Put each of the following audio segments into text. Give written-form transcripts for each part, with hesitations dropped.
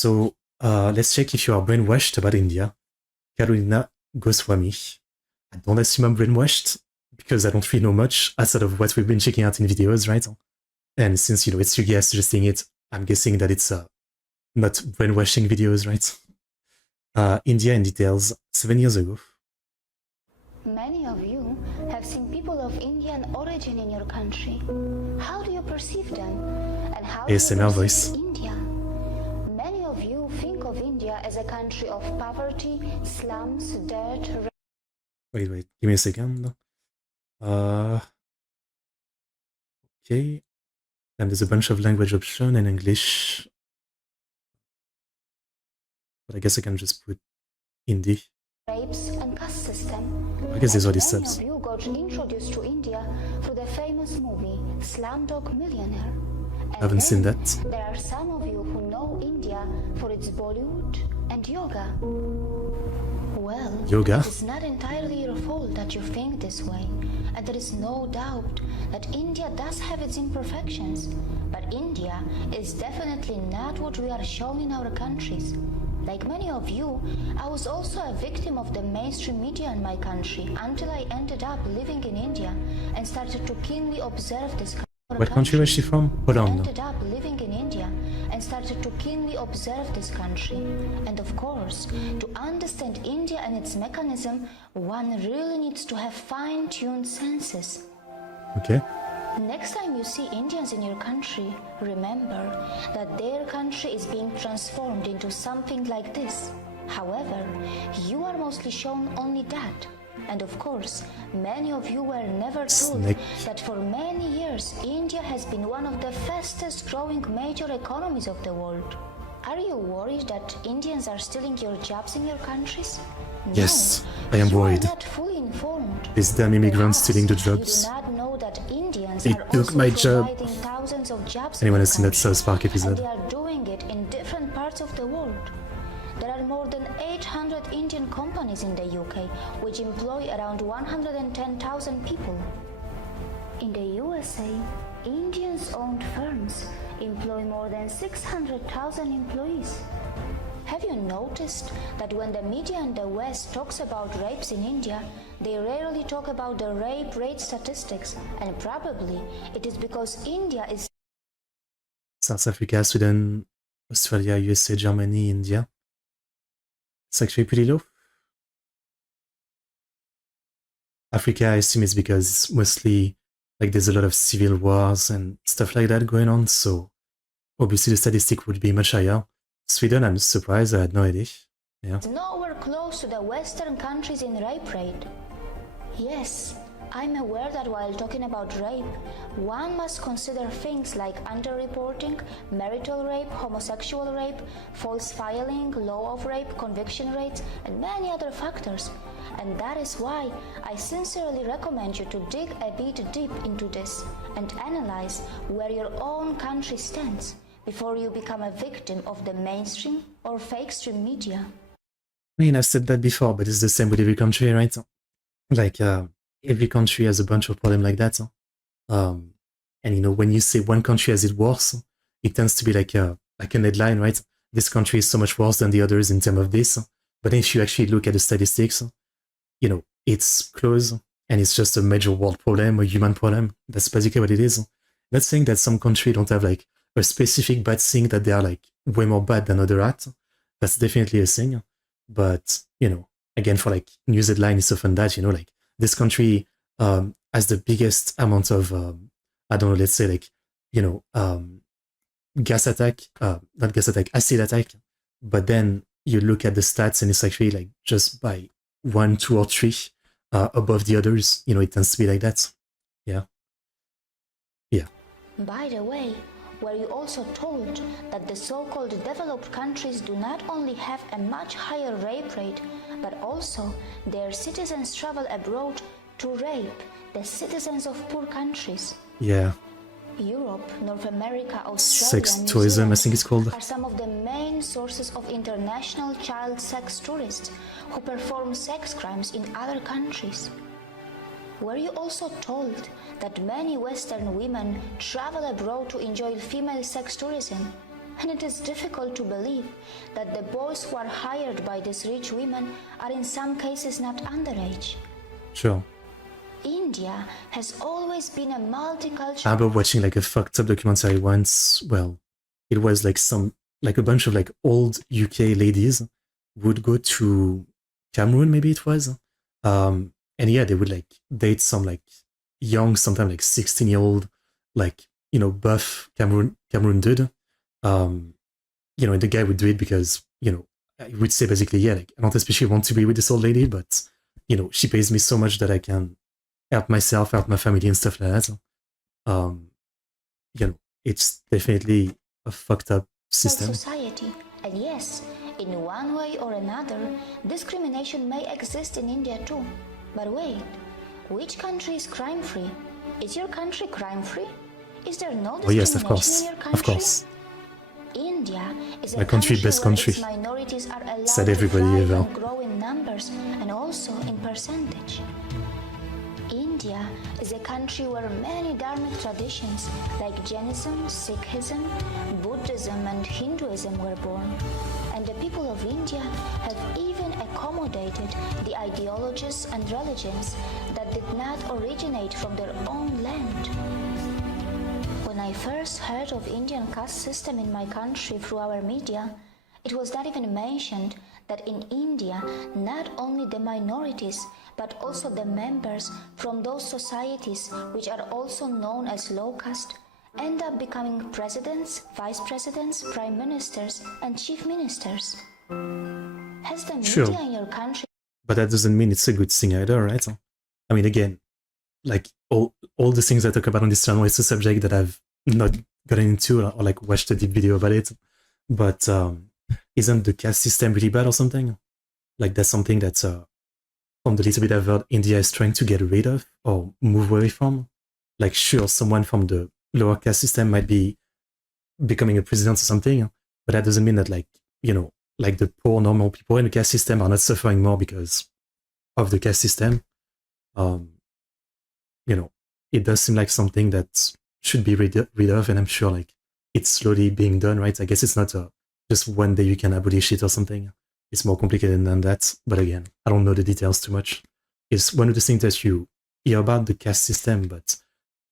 So let's check if you are brainwashed about India. Karolina, Goswami. I don't assume I'm brainwashed because I don't really know much outside of what we've been checking out in videos, right? And since, it's you guys suggesting it, I'm guessing that it's not brainwashing videos, right? India in details, 7 years ago. Many of you have seen people of Indian origin in your country. How do you perceive them? And how do you ASMR perceive voice. India? Many of you think of India as a country of poverty, slums, dirt. Wait, give me a second. Okay. Then there's a bunch of language options in English. But I guess I can just put Hindi. Rapes and caste system. I guess these are the Many steps. of you got introduced to India through the famous movie Slumdog Millionaire. And I haven't seen that. There are some of you who know India for its Bollywood and yoga. Well, Yoga? it is not entirely your fault that you think this way, and there is no doubt that India does have its imperfections, but India is definitely not what we are shown in our countries. Like many of you, I was also a victim of the mainstream media in my country until I ended up living in India and started to keenly observe this country. What country was she from? Poland. Ended up living in India and started to keenly observe this country. And of course, to understand India and its mechanism, one really needs to have fine-tuned senses. Okay. Next time you see Indians in your country, remember that their country is being transformed into something like this. However, you are mostly shown only that. And of course, many of you were never told that for many years India has been one of the fastest growing major economies of the world. Are you worried that Indians are stealing your jobs in your countries? Yes, No, I am you worried. are not fully informed. These damn immigrants stealing the Perhaps jobs. You do not know that Indians They are took also my job. providing thousands of jobs Anyone in has seen that country, South Park episode? and they are doing it in different parts of the world. There are more than 800 Indian companies in the UK, which employ around 110,000 people. In the USA, Indians-owned firms employ more than 600,000 employees. Have you noticed that when the media in the West talks about rapes in India, they rarely talk about the rape rate statistics, and probably it is because India is South Africa, Sweden, Australia, USA, Germany, India. It's actually pretty low. Africa, I assume it's because it's mostly like there's a lot of civil wars and stuff like that going on, so obviously the statistic would be much higher. Sweden, I'm surprised, I had no idea. Yeah. nowhere close to the Western countries in rape rate. Yes, I'm aware that while talking about rape, one must consider things like underreporting, marital rape, homosexual rape, false filing, law of rape, conviction rates, and many other factors. And that is why I sincerely recommend you to dig a bit deep into this and analyze where your own country stands before you become a victim of the mainstream or fake stream media. I mean, I've said that before, but it's the same with every country, right? Like, every country has a bunch of problems like that. And when you say one country has it worse, it tends to be like an headline, right? This country is so much worse than the others in terms of this. But if you actually look at the statistics, it's close and it's just a major world problem, a human problem. That's basically what it is. Not saying that some country don't have like a specific bad thing that they are like way more bad than other at. That's definitely a thing. But, again, for like news headline, it's often that, like this country has the biggest amount of, I don't know, let's say like, gas attack, not gas attack, acid attack. But then you look at the stats and it's actually like just by 1, 2, or 3 above the others. It tends to be like that. Yeah. By the way, were you also told that the so-called developed countries do not only have a much higher rape rate, but also their citizens travel abroad to rape the citizens of poor countries? Yeah. Europe, North America, Australia, Sex New tourism, Zealand I think it's called. are some of the main sources of international child sex tourists who perform sex crimes in other countries. Were you also told that many Western women travel abroad to enjoy female sex tourism? And it is difficult to believe that the boys who are hired by these rich women are in some cases not underage. Sure. India has always been a multicultural... I remember watching like a fucked up documentary once. Well, it was like a bunch of like old UK ladies would go to Cameroon, maybe it was. And yeah, they would like date some like young, sometimes like 16-year-old, like, buff Cameroon dude. And the guy would do it because, he would say basically, yeah, like, I don't especially want to be with this old lady, but, she pays me so much that I can help myself, help my family and stuff like that. It's definitely a fucked up system. Society. And yes, in one way or another, discrimination may exist in India too. But wait, which country is crime-free? Is your country crime-free? Is there no discrimination yes, of course. in your country? Of course. India is My a country, country best where country. its minorities are allowed Said to everybody thrive ever. and grow in numbers and also in percentage. India is a country where many dharmic traditions like Jainism, Sikhism, Buddhism and Hinduism were born. And the people of India have even accommodated the ideologies and religions that did not originate from their own land. When I first heard of Indian caste system in my country through our media, it was not even mentioned that in India, not only the minorities, but also the members from those societies which are also known as low caste, end up becoming presidents, vice presidents, prime ministers, and chief ministers. Has the media in your country... But that doesn't mean it's a good thing either, right? I mean, again, like all the things I talk about on this channel is a subject that I've not gotten into or like watched a deep video about it. But isn't the caste system really bad or something? Like that's something that's from the little bit I've heard, India is trying to get rid of or move away from. Like sure, someone from the lower caste system might be becoming a president or something, but that doesn't mean that like, like the poor normal people in the caste system are not suffering more because of the caste system. It does seem like something that should be rid of, and I'm sure like it's slowly being done, right? I guess it's not just one day you can abolish it or something. It's more complicated than that. But again, I don't know the details too much. It's one of the things that you hear about the caste system, but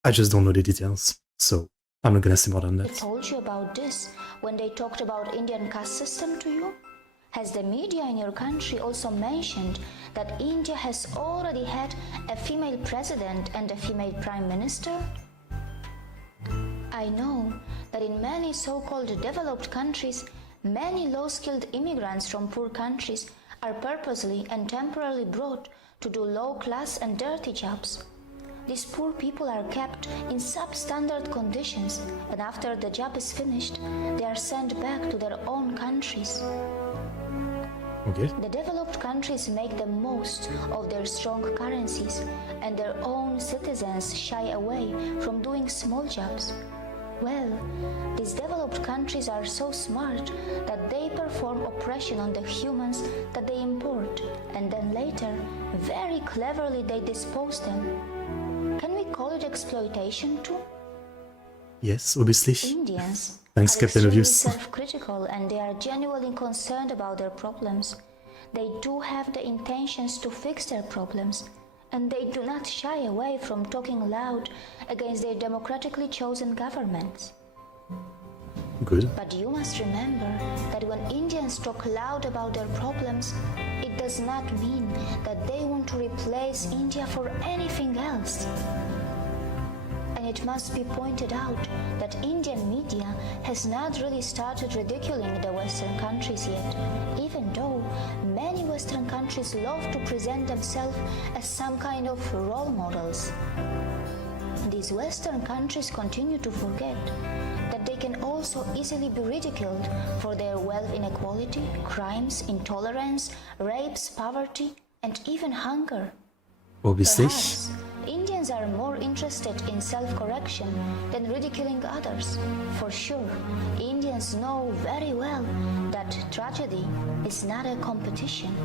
I just don't know the details. So I'm not gonna say more than that. They told you about this when they talked about Indian caste system to you? Has the media in your country also mentioned that India has already had a female president and a female prime minister? I know that in many so-called developed countries, many low-skilled immigrants from poor countries are purposely and temporarily brought to do low-class and dirty jobs. These poor people are kept in substandard conditions, and after the job is finished, they are sent back to their own countries. Okay. The developed countries make the most of their strong currencies, and their own citizens shy away from doing small jobs. Well, these developed countries are so smart that they perform oppression on the humans that they import, and then later, very cleverly they dispose them. Can we call it exploitation too? Yes, obviously. Indians Thanks, are Captain extremely Obvious. self-critical and they are genuinely concerned about their problems. They do have the intentions to fix their problems, and they do not shy away from talking loud against their democratically chosen governments. Good. But you must remember that when Indians talk loud about their problems, it does not mean that they want to replace India for anything else. And it must be pointed out that Indian media has not really started ridiculing the Western countries yet, even though many Western countries love to present themselves as some kind of role models. These Western countries continue to forget that they can also easily be ridiculed for their wealth inequality, crimes, intolerance, rapes, poverty, and even hunger. Obviously. Perhaps Indians are more interested in self-correction than ridiculing others. For sure, Indians know very well that tragedy is not a competition.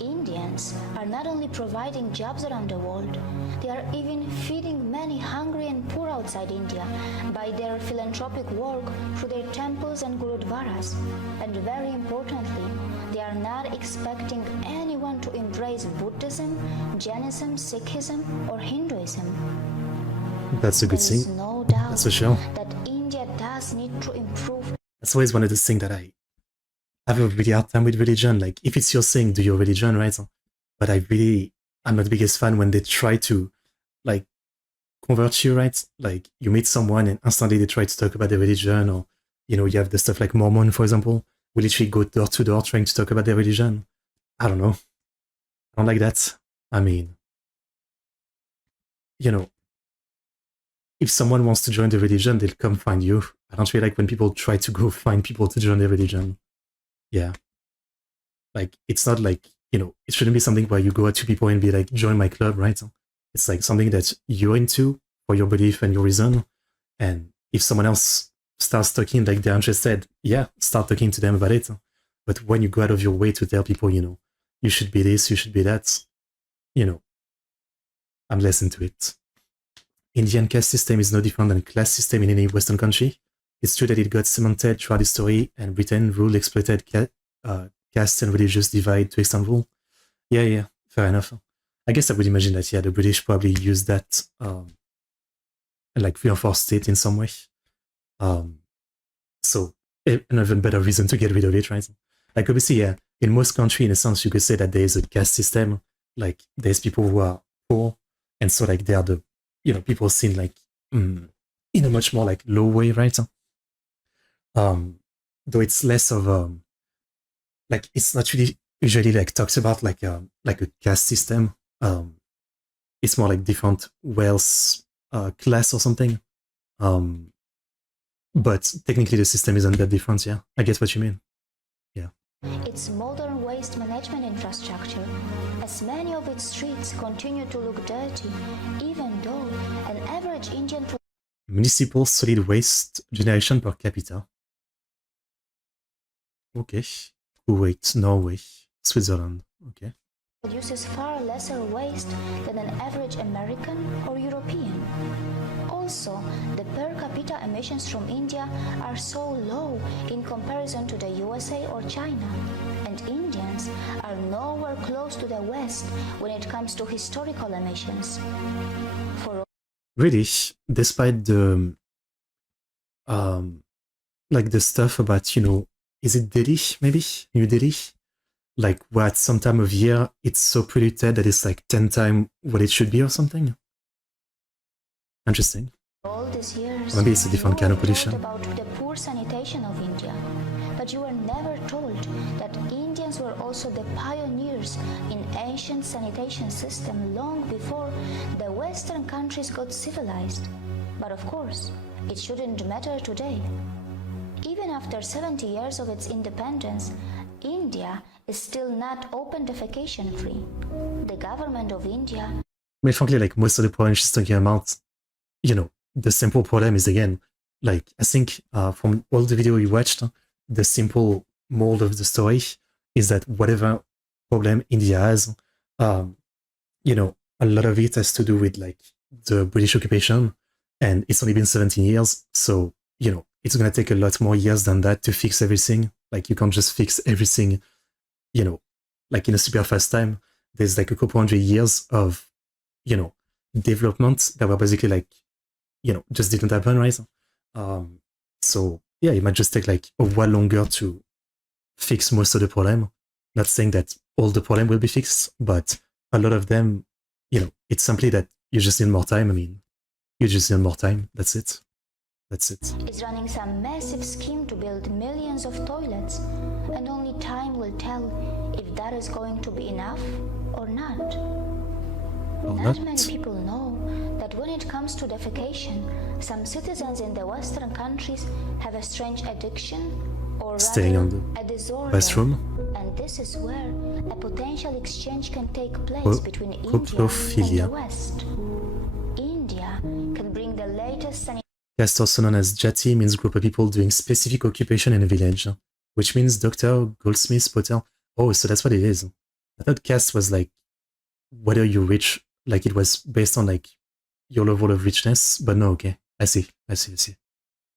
India Indians are not only providing jobs around the world, they are even feeding many hungry and poor outside India by their philanthropic work through their temples and gurudwaras. And very importantly, they are not expecting anyone to embrace Buddhism, Jainism, Sikhism, or Hinduism. That's a good There is thing. no doubt That's for sure. that India does need to improve. That's always one of those things that I have a really hard time with religion. Like, if it's your thing, do your religion, right? But I'm not the biggest fan when they try to, like, convert you, right? Like, you meet someone and instantly they try to talk about their religion, or, you know, you have the stuff like Mormon, for example, who literally go door to door trying to talk about their religion. I don't know. I don't like that. I mean, you know, if someone wants to join the religion, they'll come find you. I don't really like when people try to go find people to join their religion. Yeah. Like, it's not like, you know, it shouldn't be something where you go out to people and be like, join my club, right? It's like something that you're into for your belief and your reason. And if someone else starts talking like they're interested, yeah, start talking to them about it. But when you go out of your way to tell people, you know, you should be this, you should be that, you know, I'm less into it. Indian caste system is no different than class system in any Western country. It's true that it got cemented throughout history, and Britain rule exploited caste and religious divide to extent rule. Yeah, fair enough. I guess I would imagine that, yeah, the British probably used that, like, reinforced it in some way. So, an even better reason to get rid of it, right? Like, obviously, yeah, in most countries, in a sense, you could say that there is a caste system. Like, there's people who are poor, and so, like, they are the, you know, people seen, like, in a much more, like, low way, right? Though it's less of like, it's not really usually like talks about like a caste system. It's more like different wealth class or something. But technically the system isn't that different. Yeah, I get what you mean. Yeah. Its modern waste management infrastructure, as many of its streets continue to look dirty, even though an average Indian Municipal solid waste generation per capita. Okay. Kuwait, Norway, Switzerland. Okay. produces far lesser waste than an average American or European. Also, the per capita emissions from India are so low in comparison to the USA or China, and Indians are nowhere close to the West when it comes to historical emissions. Really, despite the like the stuff about, you know, is it Delhi, maybe? New Delhi? Like, where at some time of year it's so polluted that it's like 10 times what it should be or something? Interesting. All these years, Maybe it's a different kind of pollution. about the poor sanitation of India, but you were never told that Indians were also the pioneers in ancient sanitation system long before the Western countries got civilized. But of course, it shouldn't matter today. Even after 70 years of its independence, India is still not open defecation free. The government of India... But frankly, like, most of the problems she's talking about, you know, the simple problem is, again, like, I think from all the video we watched, the simple mold of the story is that whatever problem India has, you know, a lot of it has to do with, like, the British occupation, and it's only been 17 years, so, you know, it's going to take a lot more years than that to fix everything. Like, you can't just fix everything, you know, like, in a super fast time. There's like a couple hundred years of, you know, development that were basically like, you know, just didn't happen, right? So yeah, it might just take like a while longer to fix most of the problem. Not saying that all the problem will be fixed, but a lot of them, you know, it's simply that you just need more time. I mean, you just need more time. That's it. That's it. Is running some massive scheme to build millions of toilets, and only time will tell if that is going to be enough or not. Not many people know that when it comes to defecation, some citizens in the Western countries have a strange addiction, or staying rather, on a disorder. Bathroom. And this is where a potential exchange can take place between India and Coprophilia. the West. India can bring the latest Caste, also known as Jati, means group of people doing specific occupation in a village, which means doctor, goldsmith, potter. Oh, so that's what it is. I thought caste was like whether you're rich, like it was based on like your level of richness, but no, okay. I see.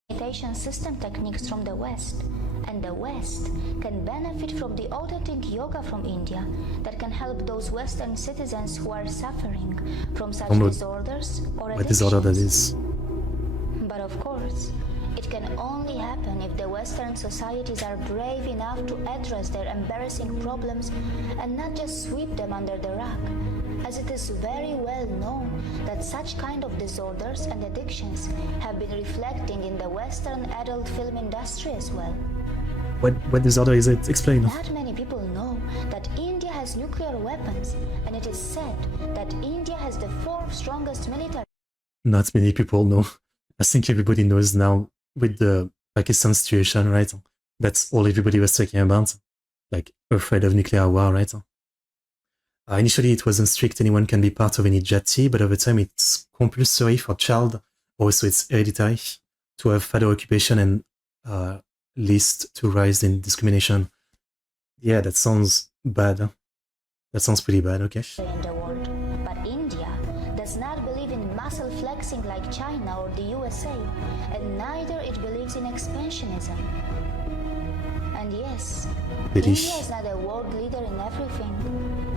Meditation system techniques from the West, and the West can benefit from the authentic yoga from India that can help those Western citizens who are suffering from such disorders or addictions. What disorder that is? But of course, it can only happen if the Western societies are brave enough to address their embarrassing problems and not just sweep them under the rug, as it is very well known that such kind of disorders and addictions have been reflecting in the Western adult film industry as well. What disorder is it? Explain. Not many people know that India has nuclear weapons, and it is said that India has the 4th strongest military. Not many people know. I think everybody knows now with the Pakistan situation, right? That's all everybody was talking about. Like, afraid of nuclear war, right? Initially, it wasn't strict, anyone can be part of any jati, but over time it's compulsory for child, also it's hereditary, to have father occupation and least to rise in discrimination. Yeah, that sounds bad. That sounds pretty bad, okay. In the world, but India does not believe in muscle flexing like China or the USA, and neither it believes in expansionism. And yes, India is not a world leader in everything.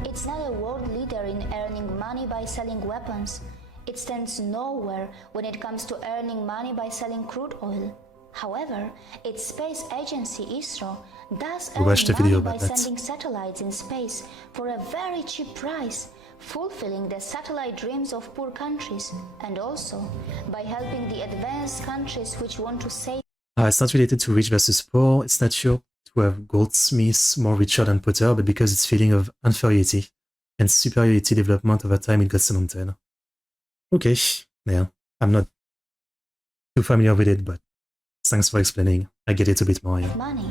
It's not a world leader in earning money by selling weapons. It stands nowhere when it comes to earning money by selling crude oil. However, its space agency ISRO does earn money by sending satellites in space for a very cheap price, fulfilling the satellite dreams of poor countries, and also by helping the advanced countries which want to save. It's not related to rich versus poor. It's not sure to have goldsmiths more richer than Potter, but because its feeling of inferiority and superiority development over time, it got cemented. Okay, yeah, I'm not too familiar with it, but thanks for explaining. I get it a bit more. Yeah. Money.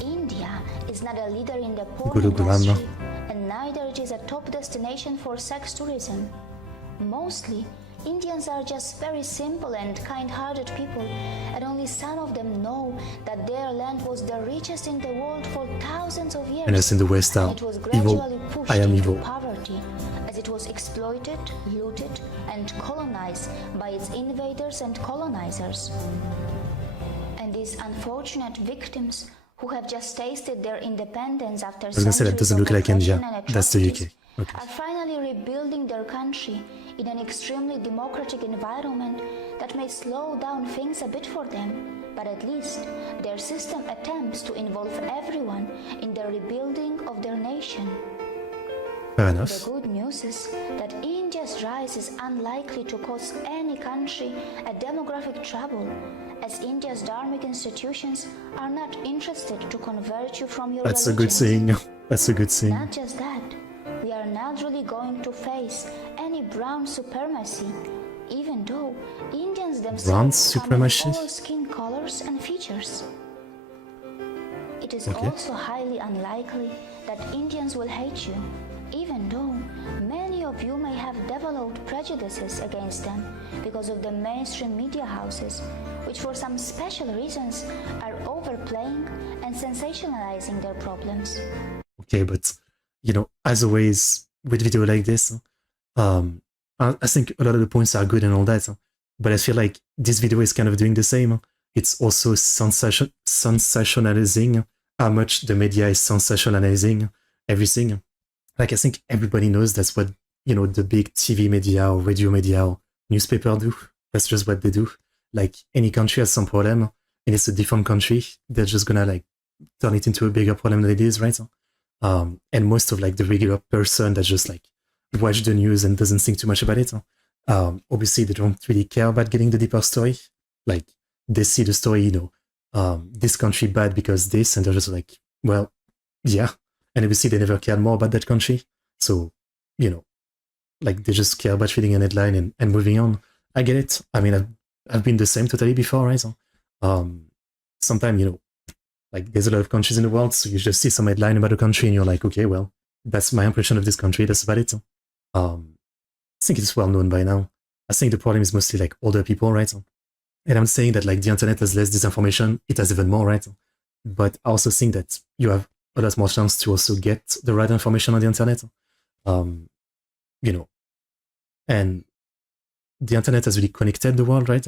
India is not a leader in the porn industry, and neither it is a top destination for sex tourism. Mostly, Indians are just very simple and kind-hearted people, and only some of them know that their land was the richest in the world for thousands of years. And as in the West are it was gradually evil. pushed I am into evil. poverty, as it was exploited, looted, and colonized by its invaders and colonizers. And these unfortunate victims who have just tasted their independence after centuries of oppression and atrocities are finally rebuilding their country in an extremely democratic environment that may slow down things a bit for them, but at least their system attempts to involve everyone in the rebuilding of their nation. Fair enough. The good news is that India's rise is unlikely to cause any country a demographic trouble, as India's dharmic institutions are not interested to convert you from your That's religion. a good thing. That's a good thing. Not just that, we are not really going to face any brown supremacy, even though Indians themselves come in all skin colors and features. It is also highly unlikely that Indians will hate you, even though many of you may have developed prejudices against them because of the mainstream media houses, which for some special reasons are overplaying and sensationalizing their problems. Okay, but you know, as always with video like this, I think a lot of the points are good and all that, but I feel like this video is kind of doing the same. It's also sensationalizing how much the media is sensationalizing everything. Like, I think everybody knows that's what, you know, the big TV media or radio media or newspaper do. That's just what they do. Like, any country has some problem, and it's a different country. They're just gonna, like, turn it into a bigger problem than it is, right? And most of, like, the regular person that just, like, watch the news and doesn't think too much about it, obviously they don't really care about getting the deeper story. Like, they see the story, you know, this country bad because this, and they're just like, well, yeah. And obviously they never cared more about that country. So, you know, like, they just care about reading an headline and moving on. I get it. I mean, I've been the same totally before, right? Sometimes, you know, like, there's a lot of countries in the world, so you just see some headline about a country and you're like, okay, well, that's my impression of this country, that's about it. I think it's well known by now. I think the problem is mostly, like, older people, right? And I'm saying that, like, the internet has less disinformation, it has even more, right? But I also think that you have a lot more chance to also get the right information on the internet. You know, and the internet has really connected the world, right?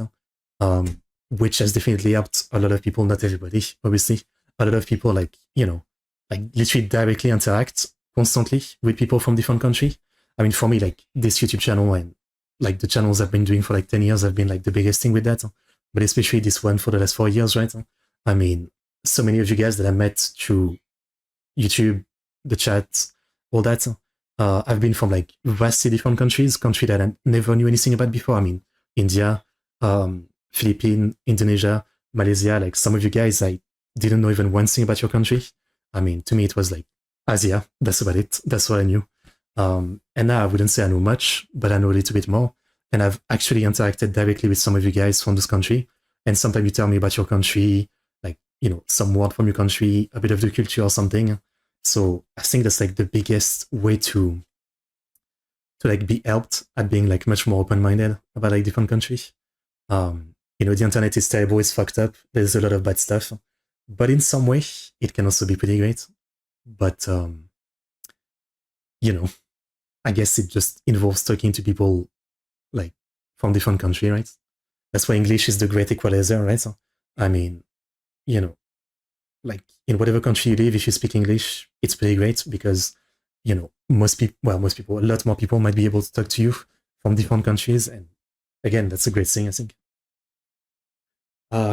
Which has definitely helped a lot of people, not everybody, obviously. A lot of people, like, you know, like literally directly interact constantly with people from different countries. I mean, for me, like this YouTube channel and like the channels I've been doing for like 10 years have been like the biggest thing with that. But especially this one for the last 4 years, right? I mean, so many of you guys that I met through YouTube, the chat, all that. I've been from like vastly different countries that I never knew anything about before. I mean, India, Philippines, Indonesia, Malaysia. Like some of you guys, I didn't know even one thing about your country. I mean, to me, it was like Asia. That's about it. That's what I knew. And now I wouldn't say I know much, but I know a little bit more. And I've actually interacted directly with some of you guys from this country. And sometimes you tell me about your country, like, you know, some word from your country, a bit of the culture or something. So I think that's like the biggest way to like be helped at being like much more open-minded about like different countries. You know, the internet is terrible, it's fucked up. There's a lot of bad stuff, but in some way it can also be pretty great. But you know, I guess it just involves talking to people like from different countries, right? That's why English is the great equalizer, right? So, I mean, you know, like in whatever country you live, if you speak English, it's pretty great because, you know, most people, a lot more people might be able to talk to you from different countries. And again, that's a great thing, I think.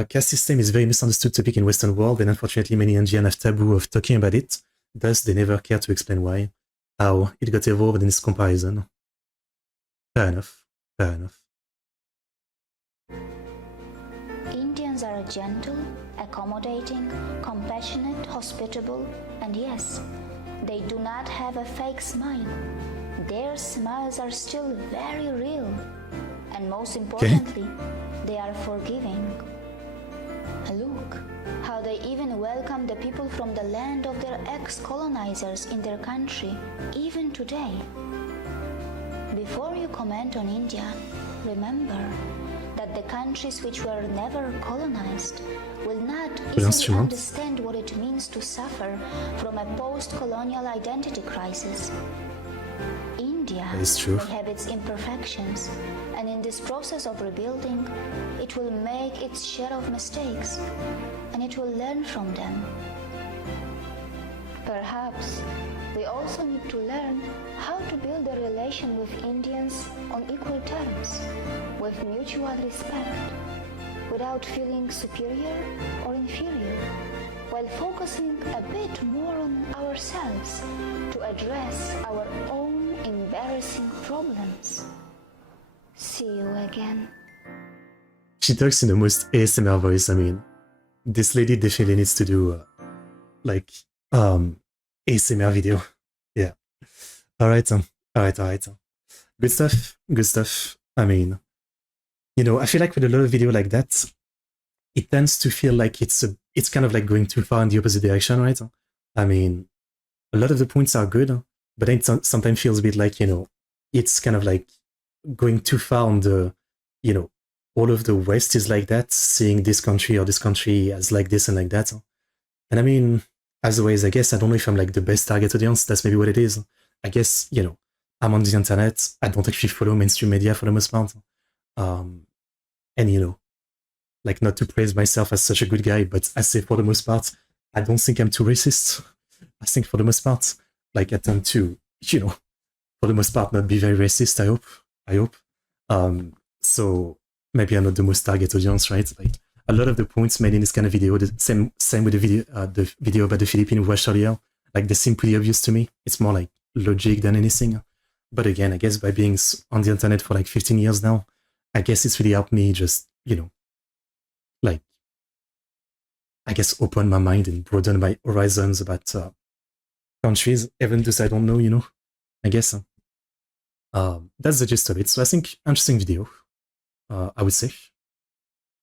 Caste system is a very misunderstood topic in Western world, and unfortunately many Indians have taboo of talking about it. Thus, they never care to explain why, how it got evolved in this comparison. Fair enough. Fair enough. Indians are gentle, accommodating, compassionate, hospitable, and yes, they do not have a fake smile. Their smiles are still very real. And most importantly, they are forgiving. Look, how they even welcome the people from the land of their ex-colonizers in their country, even today. Before you comment on India, remember that the countries which were never colonized will not easily understand what it means to suffer from a post-colonial identity crisis. India may have its imperfections, and in this process of rebuilding, it will make its share of mistakes, and it will learn from them. Perhaps we also need to learn how to build a relation with Indians on equal terms, with mutual respect, without feeling superior or inferior, while focusing a bit more on ourselves to address our own embarrassing problems. See you again. She talks in the most ASMR voice. I mean, this lady definitely needs to do ASMR video. Yeah. Alright. Good stuff. I mean, you know, I feel like with a lot of video like that, it tends to feel like it's kind of like going too far in the opposite direction, right? I mean, a lot of the points are good, but it sometimes feels a bit like, you know, it's kind of like going too far on the, you know, all of the West is like that, seeing this country or this country as like this and like that. And I mean, as always, I guess I don't know if I'm like the best target audience. That's maybe what it is. I guess, you know, I'm on the internet. I don't actually follow mainstream media for the most part. And, you know, like not to praise myself as such a good guy, but I say for the most part, I don't think I'm too racist. I think for the most part, like I tend to, you know, for the most part, not be very racist. I hope. So maybe I'm not the most target audience, right? Like a lot of the points made in this kind of video, the same with the video about the Philippines we watched earlier, like they seem pretty obvious to me. It's more like logic than anything. But again, I guess by being on the internet for like 15 years now, I guess it's really helped me just, you know, like, I guess open my mind and broaden my horizons about countries, even those I don't know, you know, I guess. That's the gist of it. So I think interesting video, I would say.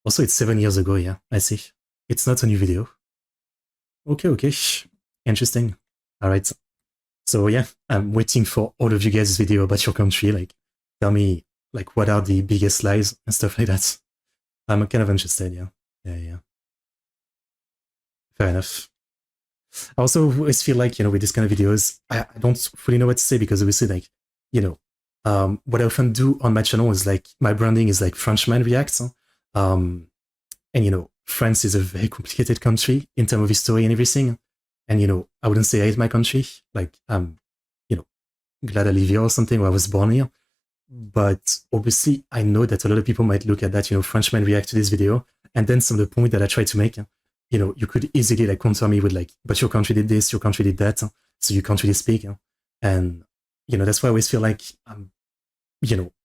Also, it's 7 years ago, yeah, I see. It's not a new video. Okay. Interesting. All right. So yeah, I'm waiting for all of you guys' video about your country. Like, tell me, like, what are the biggest lies and stuff like that. I'm kind of interested, yeah. Fair enough. I also always feel like, with these kind of videos, I don't fully know what to say because obviously, like, what I often do on my channel is like my branding is like Frenchman Reacts. And France is a very complicated country in terms of history and everything. And I wouldn't say I hate my country. Like I'm, glad I live here or something, or I was born here. But obviously, I know that a lot of people might look at that, Frenchmen react to this video, and then some of the point that I try to make, you could easily like counter me with like, but your country did this, your country did that, so you can't really speak. And that's why I always feel like I'm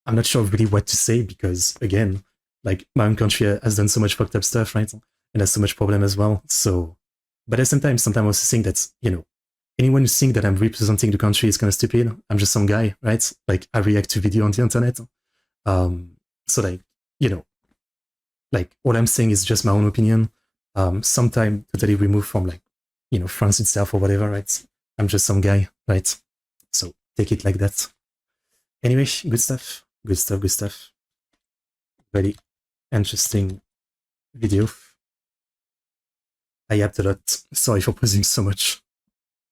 not sure really what to say because again, like my own country has done so much fucked up stuff, right? And has so much problem as well. So, but at the same time, sometimes I also think that anyone who thinks that I'm representing the country is kind of stupid. I'm just some guy, right? Like I react to video on the internet. So like, like all I'm saying is just my own opinion. Sometimes totally removed from like, France itself or whatever, right? I'm just some guy, right? So take it like that. Anyway, good stuff. Good stuff, good stuff. Very interesting video. I yapped a lot. Sorry for pausing so much.